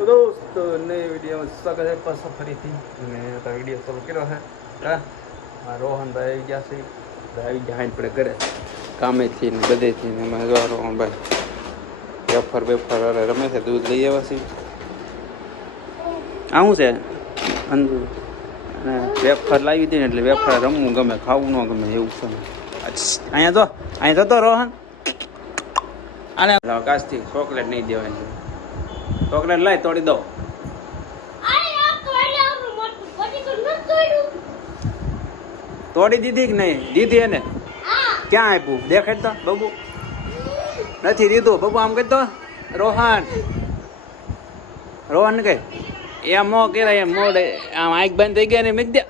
તો દોસ્તો નવી વિડીયો સ્વાગત છે પાછો ફરીથી અને તો વિડીયો ચાલુ કર્યો છે હા રોહનભાઈ આવી ગયા છે આવી ગયા હાઈ પડે ઘરે કામેથી ને બધેથી ને એમાં જો રોહનભાઈ વેફર અરે રમે છે દૂધ લઈ આવ્યા છે આવું છે અંદુ અને વેફર લાવી દે ને એટલે વેફર રમવું ગમે ખાવું ન ગમે એવું છે અહીંયા જતો રોહન આને કાચથી ચોકલેટ નહીં દેવાની ચોકલેટ લાય તોડી દો તોડી દીધી કે નહીં દીધી એને ક્યાં આપ્યું દેખાડ તો બબુ નથી દીધું બબુ આમ કહી દો રોહન કઈ એમ મો કેરાય એમ મોડે આમ આંખ બંધ થઈ ગયા ને મીક દે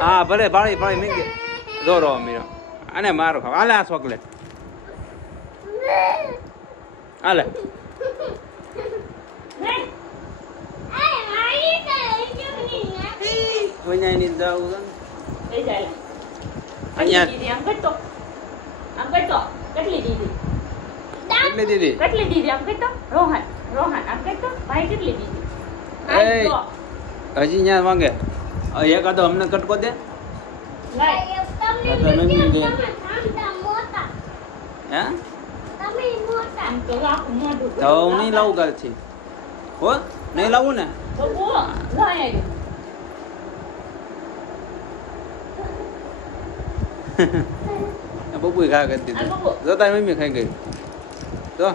હા ભલે ભાળી ભાળી મીક દે જો રો મીરો અને મારો હાલે આ ચોકલેટ હાલે વኛની જાવું અહીંયા કેટલી દીધી રોહન આમ કહેતો ભાઈ કેટલી દીધી હજી ત્યાં માંગે એકાદો અમને કટકો દે તો હું નહીં લાવું કાલથી હો નહીં લાવું ને બબુ ખા કરી દીધું જો તારી મમ્મી ખાઈ ગઈ તો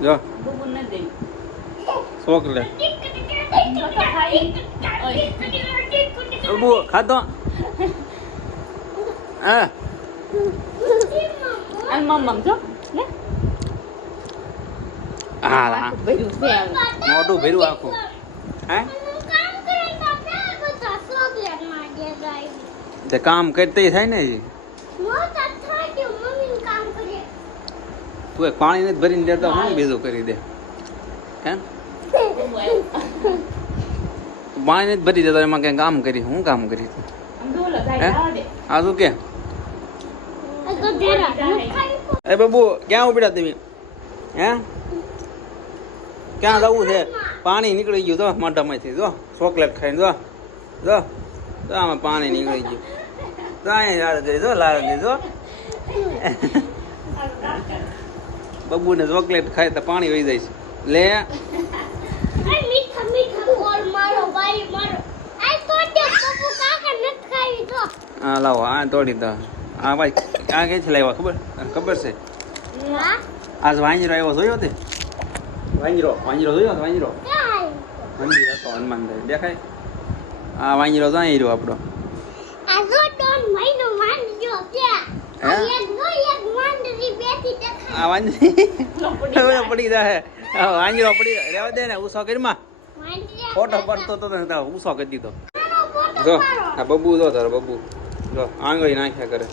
જો ચોકલેટ બબુ ખાધો હા હા મોટું ભર્યું આખું હા તે કામ કરતી થાય ને તું પાણી નથી ભરીને દેતા હું બીજું કરી દે હે પાણી નથી ભરી દેતો એમાં કઈ કામ કરી હું કામ કરી હા શું કે એ બાબુ ક્યાં ઉપડ્યા તમે હે ક્યાં જવું છે પાણી નીકળી ગયું તો મોઢામાંથી જો ચોકલેટ ખાઈને જો જો આમાં પાણી નીકળી ગયું તો અહીંયા લાલ કરી દો લાલ કરી દો બબુ ને ચોકલેટ ખાય તો પાણી વહી જાય છે લે હા લાવો આ તોડી દો હા ભાઈ આ ક્યાંથી લાવ્યા ખબર છે આજ વાંજરો આવ્યો જોયો તે વાંજરો જોયો ને વાંજરો મંદિર હતો હનુમાન દેખાય આ વાંજરો તો અહીં રહ્યો આપણો પડી જાય વાંજરો પડી રેવા દે ને ઉસો કરીમાં ફોટો પડતો તો ઉસો કરી દીધો જો આ બબુ જો તારો બબુ જો આંગળી નાખ્યા કરે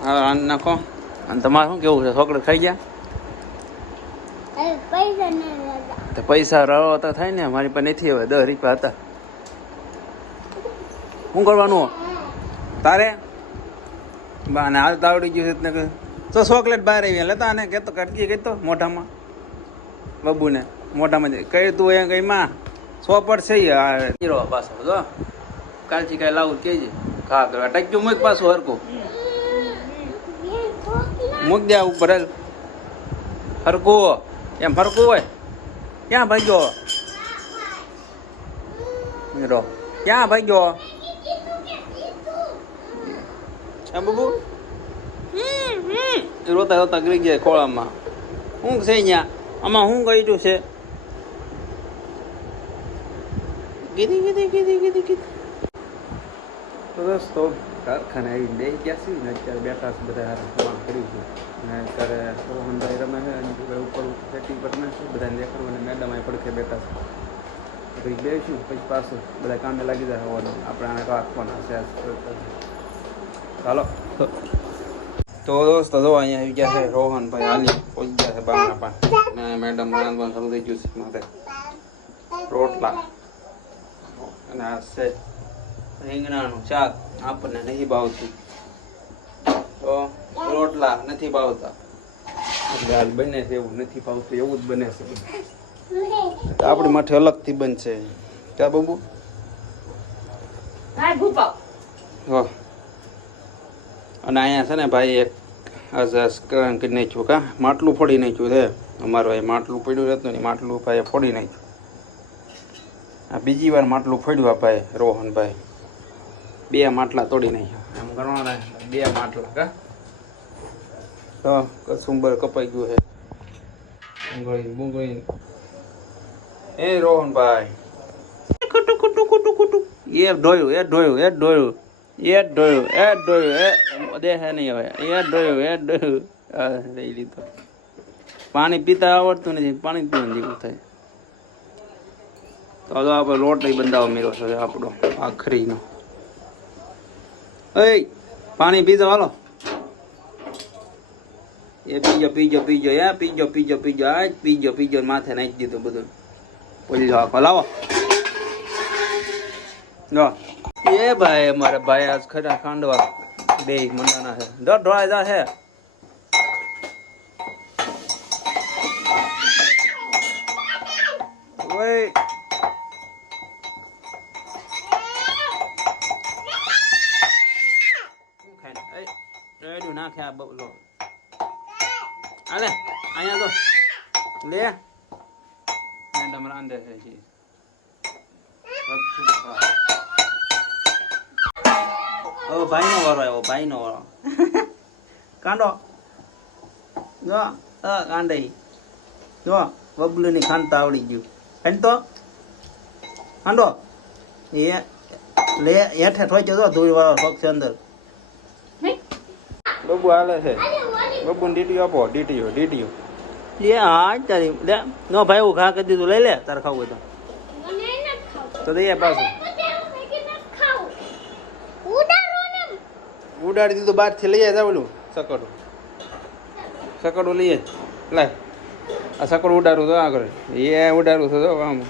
હા આન નાખો અને તમારે શું કેવું છે ચોકલેટ ખાઈ ગયા પૈસા રવા તો થાય ને મારી પાસે નથી હવે 10 રૂપિયા હતા શું કરવાનું તારે બા ને હાલ તાવડી ગયું છે તો ચોકલેટ બહાર આવી લેતા ને કેતો કટકી કહેતો મોઢામાં બબુને મોઢામાં કહી તું એ કઈ માં સોપડ છે હીરો પાછો જો કાલથી કઈ લાવું કેજે ખા કરવા ટક્યું મૂક પાછું હરકું મૂક દે ઉપર હરકું એમ ફરકું હોય ક્યાં ભાગ્યો હીરો ક્યાં ભાગ્યો હા બબુ રોતા રોતા ગરી ગયા ખોળામાં શું છે અહીંયા આમાં શું કર્યું છે કીધી તો દોસ્તો કારખાને આવી બે ગયા છે ને અત્યારે બેઠા છે બધા કામ કર્યું છે ને અત્યારે રોહનભાઈ રમે છે ઉપર ખેતી પર છે બધાને દેખાડવું અને મેડમ અહીં પડખે બેઠા છે પછી બેસીશું પછી પાછું બધા કામે લાગી જાય હોવાનું આપણે આને રાખવાના છે ચાલો તો દોસ્તો જો અહીંયા આવી ગયા છે રોહનભાઈ હાલી પહોંચી ગયા છે બામણા પાસે ને મેડમ રાંધવાનું શરૂ થઈ ગયું છે માથે રોટલા અને આ છે રીંગણાનું શાક આપણને નહીં ભાવતું તો રોટલા રોટલા નથી ભાવતા એટલે હાલ બને છે એવું નથી ભાવતું એવું જ બને છે આપણી માટે અલગથી બનશે ક્યાં બાબુ હા ભૂપાવ હો અને અહીંયા છે ને ભાઈ એક કરી નાખ્યું કા માટલું ફોડી નાખ્યું છે અમારું એ માટલું પડ્યું રહેતું ને માટલું ભાઈ ફોડી નાખ્યું આ બીજી વાર માટલું ફોડ્યું આ ભાઈ રોહનભાઈ 2 માટલા તોડી નાખ્યા એમ ગણવાના 2 માટલા કા તો કસુંબર કપાઈ ગયું છે બુંગળી એ રોહનભાઈ ખોટું ખોટું ખોટું ખોટું એ ઢોયું એ ઢોયું એ ઢોયું એ ઢોયું એ ઢોયું એ દેખે નહીં હવે એ ઢોયું એ ઢોયું લઈ લીધો પાણી પીતા આવડતું નથી પાણી પીવાનું જેવું થાય તો આપણે લોટ નહીં બંધાવો મેરો છે આપણો આખરીનો એ પાણી પીજો હાલો એ પીજો પીજો પીજો એ પીજો પીજો પીજો આ જ પીજો પીજો માથે નાખી દીધું બધું પછી હલાવો જો એ ભાઈ અમારે ભાઈ આજ ખરા ખાંડવા 2 મંડાના છે ઢોળાઈ જા છે ઓય રેડ્યું નાખે આ બબલો આલે અહીંયા તો લે મેડમ રાંધે છે જી ઓ ભાઈ નો વારો આવ્યો ભાઈ નો વારો કાંડો જો કાંડે જો બબલુ ની ખાંડતા આવડી ગયું ખાંડ તો કાંડો એ લે હેઠે ઠોક્યો તો ધૂળ વાળો પક્ષ અંદર બબુ હાલે છે બબુ ડીટીઓ આપો ડીટીઓ લે હા તારી લે નો ભાઈ હું ખા કરી દીધું લઈ લે તારે ખાવું હોય તો દઈએ પાછું ઉડાડી દીધું બહારથી લઈ જાય ઓલું સકડું લઈએ લાય આ સકડું ઉડાડું તો આગળ એ ઉડાડું તો આમ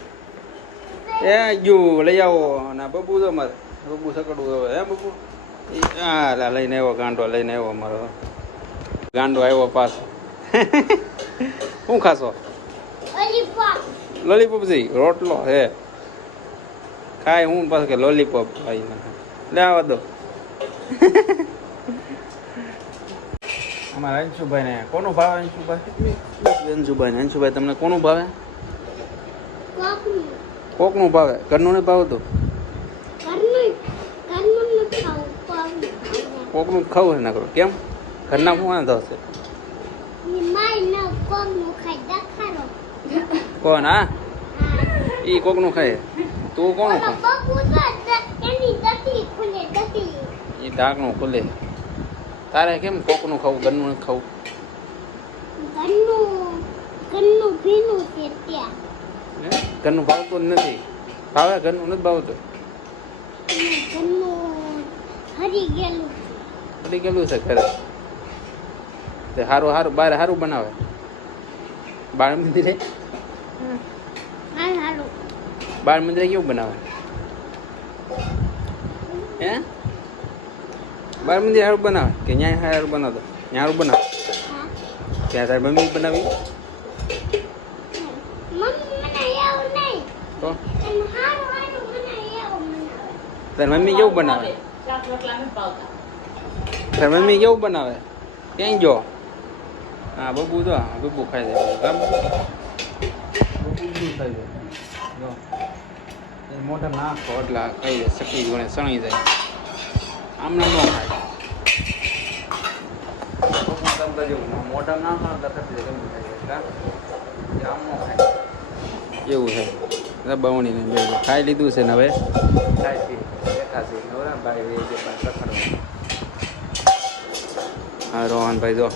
એ ગયું લઈ આવો અને બબુ તો મારે બબુ સકડું તો હે બબુ હા લઈને આવ્યો ગાંડો લઈને આવ્યો મારો ગાંડો આવ્યો પાછો શું ખાશો લોલીપોપ જઈ રોટલો હે ખાય હું પાછું કે લોલીપોપ ખાઈ લે આવા દો અમારા અંશુભાઈ ને કોનું ભાવે અંશુભાઈ તમને કોનું ભાવે કોકનું ભાવે ઘરનું નહીં ભાવતું કોકનું ખાવું છે ના કરો કેમ ઘરના શું વાંધો હશે કોણ હા ઈ કોકનું ખાય તું કોનું ખા એ ઢાંકણું ખુલે તારે કેમ કોકનું ખાવું ઘરનું નથી ખાવું ઘરનું ભાવતું જ નથી ભાવે ઘરનું નથી ભાવતું હરી ગયેલું છે ઘરે તે સારું બહાર સારું બનાવે બાળ મંદિરે બાળ મંદિરે કેવું બનાવે હે બાળ મંદિર સારું બનાવે કે ન્યાય સારું બનાવતો ત્યાં સારું બનાવે ત્યાં તારી મમ્મી બનાવી તો તારી મમ્મી કેવું બનાવે તારી મમ્મી કેવું બનાવે ક્યાંય જો હા બબુ જો બબુ ખાઈ દે મોઢા નાખો એટલે ખાઈ જાય સકી ગણે સણી જાય આમને ન ખાય મોઢા નાખો આમ ન ખાય એવું છે બવણીને બે ખાઈ લીધું છે ને હવે ખાઈ પી દેખાશે ભાઈ હા રોહનભાઈ જો